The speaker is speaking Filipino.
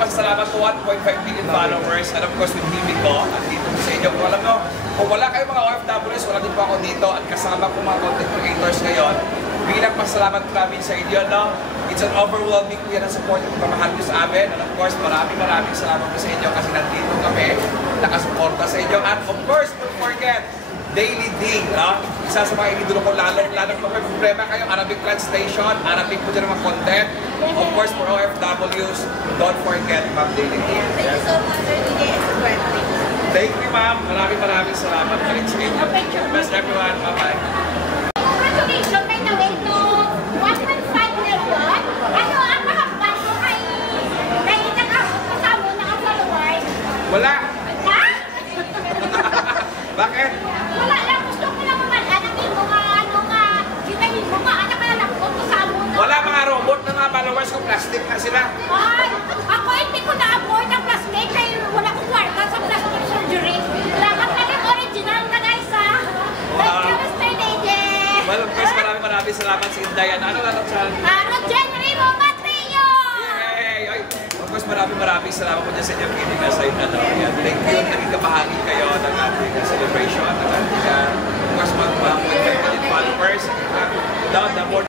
pasalamat po 1.5 million followers and of course with Mimi ko at dito sa inyo. Kung alam nyo, kung wala kayong mga OFWs, wala din po ako dito at kasama ko mga content creators ngayon. Bilang pasalamat namin sa inyo, no? It's an overwhelming clear na support at pamahal nyo sa amin. And of course, maraming salamat po sa inyo kasi nandito kami, nakasuporta sa inyo. And of course, don't forget, Daily Ding, no? Isa sa mga idolo ko, lalo kung may problema kayo, Arabic translation, Arabic po dyan mga content. Of course, for OFWs, don't forget, Ma'am Daily Ding. Thank you so much, Sir DJ. Thank you, Ma'am. Maraming salamat pa rin sa inyo. Best everyone. Bye-bye. Congratulations, may nawin to 1.5 million. Ano ang mahapal ko kay kasama na ang followers? Wala. Ha? Bakit? Wala lang. Gusto ko lang mamalanamin mo sinahin mo nga, anak ka lang ko kasama na. Wala mga robot na mga followers ko, plastic na sila. Ay, ako hindi ko na-afford ng plastic kaya wala kong kwarta sa plastic surgery. Lahat na rin original na guys ha. Thank you, Mr. DJ. Well, of course, maraming salamat sa Indayan. Ano lang sa... Rogenery mo, Mateo! Yay! Of course, maraming salamat po dyan sa inyo kinig sa inyo. Thank you.